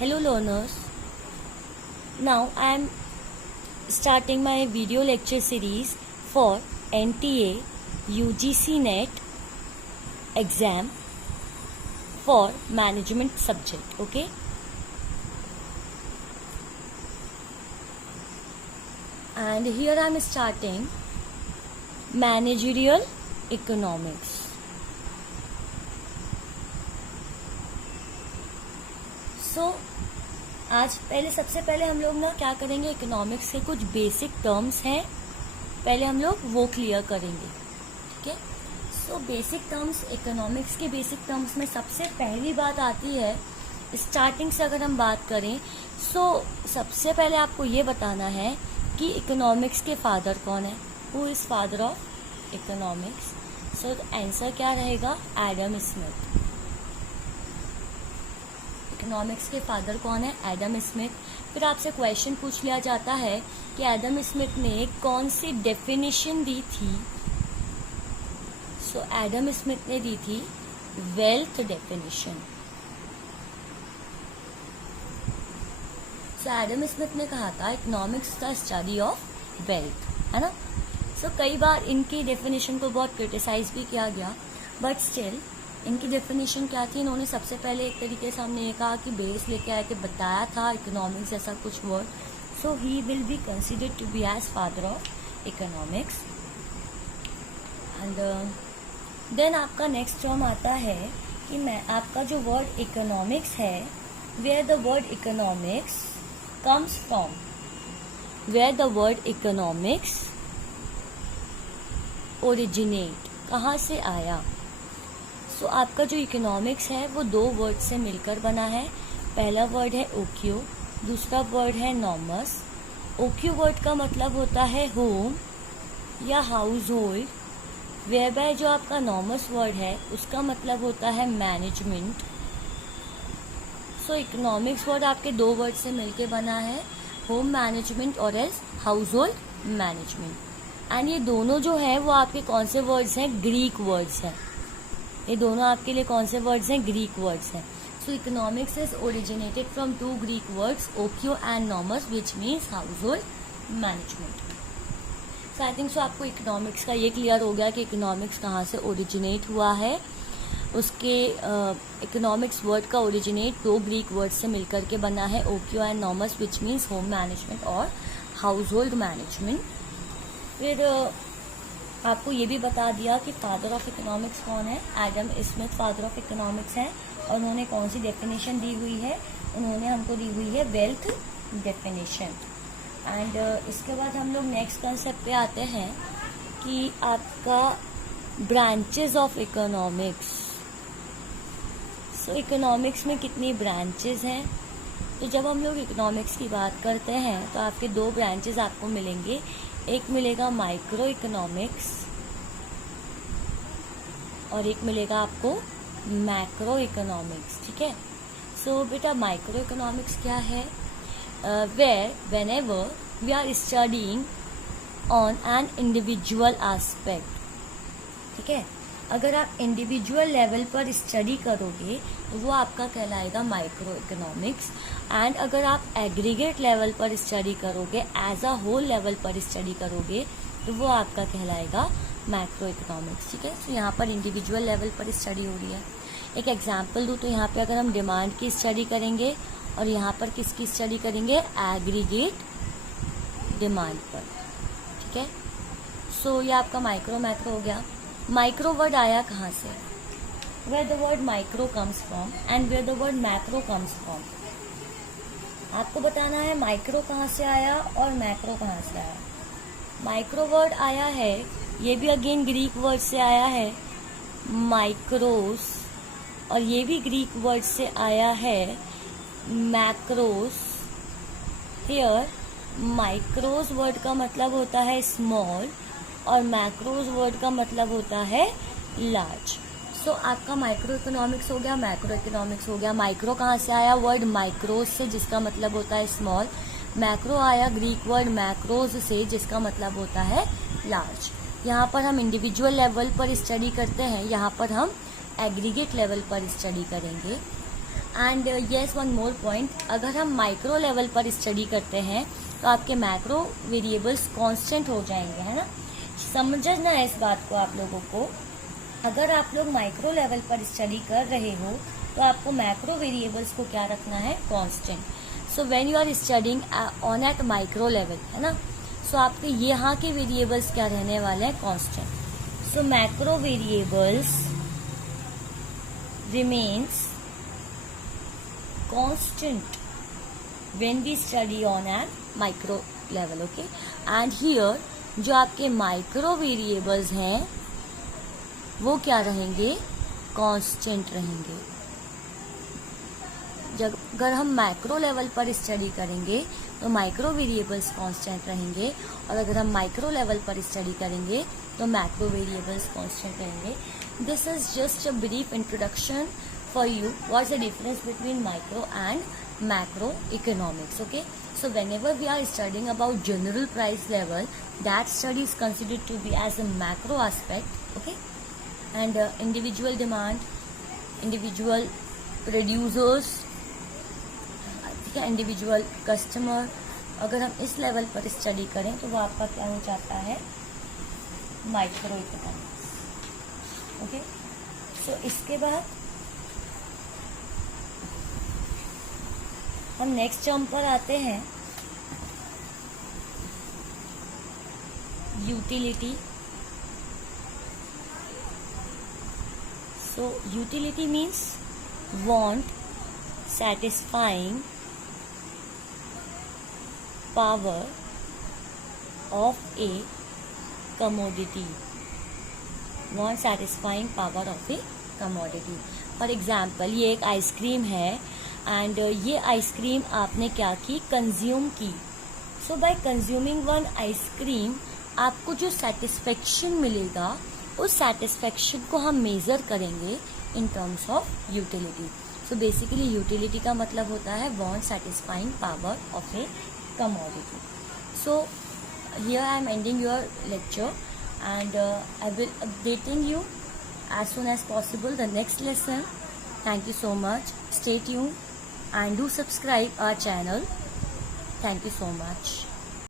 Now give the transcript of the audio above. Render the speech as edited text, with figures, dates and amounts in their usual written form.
Hello learners, now I am starting my video lecture series for NTA UGC NET exam for management subject, okay? And here I am starting managerial economics. So आज सबसे पहले हम लोग ना क्या करेंगे, economics के कुछ बेसिक टर्म्स हैं, पहले हम लोग वो क्लियर करेंगे, ठीक है। सो बेसिक टर्म्स, इकोनॉमिक्स के बेसिक टर्म्स में सबसे पहली बात आती है, स्टार्टिंग से अगर हम बात करें, सबसे पहले आपको ये बताना है कि इकोनॉमिक्स के फादर कौन है, who is father of economics. So answer क्या रहेगा, एडम स्मिथ। इकोनॉमिक्स के फादर कौन है, एडम स्मिथ। फिर आपसे क्वेश्चन पूछ लिया जाता है कि एडम स्मिथ ने कौन सी डेफिनेशन दी थी। सो एडम स्मिथ ने दी थी वेल्थ डेफिनेशन। सो एडम स्मिथ ने कहा था economics the study of wealth, है ना। सो कई बार इनकी डेफिनेशन को बहुत क्रिटिसाइज भी किया गया, बट स्टिल इनकी डेफिनेशन क्या थी, इन्होंने सबसे पहले एक तरीके से हमने ये कहा कि बेस लेके आए थे, बताया था इकोनॉमिक्स जैसा कुछ word. So he will be considered to be as father of economics. And then आपका नेक्स्ट टर्म आता है कि मैं आपका जो वर्ड इकोनॉमिक्स है, where the word economics comes from, where the word economics originate, कहाँ से आया। सो आपका जो इकोनॉमिक्स है वो दो वर्ड से मिलकर बना है। पहला वर्ड है ओक्यू, दूसरा वर्ड है नॉमस। ओक्यू वर्ड का मतलब होता है होम या हाउस होल्ड, वेयर बाय जो आपका नॉमस वर्ड है उसका मतलब होता है मैनेजमेंट। सो इकोनॉमिक्स वर्ड आपके दो वर्ड से मिलकर बना है, होम मैनेजमेंट और else house hold management. And ये दोनों जो है वो आपके कौन से वर्ड्स हैं, ग्रीक वर्ड्स हैं। ये दोनों आपके लिए कौन से वर्ड्स हैं, ग्रीक वर्ड्स हैं। So economics is originated from two Greek words, oikos and nomos, which means household management. So I think so आपको इकोनॉमिक्स का ये क्लियर हो गया कि इकोनॉमिक्स कहाँ से ओरिजिनेट हुआ है। उसके इकोनॉमिक्स वर्ड का ओरिजिनेट दो ग्रीक वर्ड से मिलकर के बना है, oikos and nomos, which means home management और हाउस होल्ड मैनेजमेंट। फिर आपको ये भी बता दिया कि फादर ऑफ इकोनॉमिक्स कौन है, Adam Smith father of economics हैं, और उन्होंने कौन सी डेफिनेशन दी हुई है, उन्होंने हमको दी हुई है वेल्थ डेफिनेशन। एंड इसके बाद हम लोग नेक्स्ट कंसेप्ट पे आते हैं कि आपका branches of economics. So economics में कितनी ब्रांचेस हैं, तो जब हम लोग इकोनॉमिक्स की बात करते हैं तो आपके दो ब्रांचेस आपको मिलेंगे। एक मिलेगा माइक्रो इकोनॉमिक्स और एक मिलेगा आपको मैक्रो इकोनॉमिक्स, ठीक है। सो बेटा माइक्रो इकोनॉमिक्स क्या है, where whenever we are studying on an individual aspect, ठीक है। अगर आप इंडिविजुअल लेवल पर स्टडी करोगे तो वो आपका कहलाएगा माइक्रो इकोनॉमिक्स। एंड अगर आप एग्रीगेट लेवल पर स्टडी करोगे, एज अ होल लेवल पर स्टडी करोगे, तो वो आपका कहलाएगा मैक्रो इकोनॉमिक्स, ठीक है। तो यहाँ पर इंडिविजुअल लेवल पर स्टडी हो रही है। एक एग्जांपल दूँ तो यहाँ पे अगर हम डिमांड की स्टडी करेंगे और यहाँ पर किसकी स्टडी करेंगे, एग्रीगेट डिमांड पर, ठीक है। सो ये आपका माइक्रो मैक्रो हो गया। माइक्रो वर्ड आया कहाँ से, where the word micro comes from and where the word macro comes from. आपको बताना है माइक्रो कहाँ से आया और मैक्रो कहाँ से आया। माइक्रो वर्ड आया है, ये भी अगेन ग्रीक वर्ड से आया है, माइक्रोस, और ये भी ग्रीक वर्ड से आया है, मैक्रोस। हियर माइक्रोस वर्ड का मतलब होता है स्मॉल और मैक्रोस वर्ड का मतलब होता है लार्ज। सो आपका माइक्रो इकोनॉमिक्स हो गया, मैक्रो इकोनॉमिक्स हो गया। माइक्रो कहाँ से आया, वर्ड माइक्रोस से, जिसका मतलब होता है स्मॉल। मैक्रो आया ग्रीक वर्ड मैक्रोज से, जिसका मतलब होता है लार्ज। यहाँ पर हम इंडिविजुअल लेवल पर स्टडी करते हैं, यहाँ पर हम एग्रीगेट लेवल पर स्टडी करेंगे। And yes one more point, अगर हम माइक्रो लेवल पर स्टडी करते हैं तो आपके मैक्रो वेरिएबल्स कांस्टेंट हो जाएंगे, है ना। समझना है इस बात को आप लोगों को, अगर आप लोग माइक्रो लेवल पर स्टडी कर रहे हो तो आपको मैक्रो वेरिएबल्स को क्या रखना है, constant. So when you are studying on at micro level, है ना, सो आपके यहाँ के वेरिएबल्स क्या रहने वाले हैं, constant. So macro variables remains constant when we study on a micro level, okay, and here जो आपके माइक्रो वेरिएबल्स हैं वो क्या रहेंगे, कांस्टेंट रहेंगे। जब अगर हम मैक्रो लेवल पर स्टडी करेंगे तो माइक्रो वेरिएबल्स कांस्टेंट रहेंगे, और अगर हम माइक्रो लेवल पर स्टडी करेंगे तो मैक्रो वेरिएबल्स कांस्टेंट रहेंगे। This is just a brief introduction for you what's the difference between micro and macro economics, okay. So whenever we are studying about general price level, that study is considered to be as a macro aspect, okay, and individual demand, individual producers, ठीक है, individual customer, अगर हम इस level पर study करें तो वो आपका क्या हो जाता है, माइक्रो इकोनॉमिक्स, ओके। सो इसके बाद हम नेक्स्ट टर्म पर आते हैं, utility. So utility means want satisfying power of a commodity, want satisfying power of a commodity। For example ये एक आइसक्रीम है एंड ये आइसक्रीम आपने क्या की, कंज्यूम की। सो बाय कंज्यूमिंग वन आइसक्रीम आपको जो सेटिस्फेक्शन मिलेगा उस सेटिस्फेक्शन को हम मेजर करेंगे in terms of utility. So basically utility का मतलब होता है want satisfying power of A commodity. So here I am ending your lecture and I will updating you as soon as possible the next lesson. Thank you so much. Stay tuned and do subscribe our channel. Thank you so much.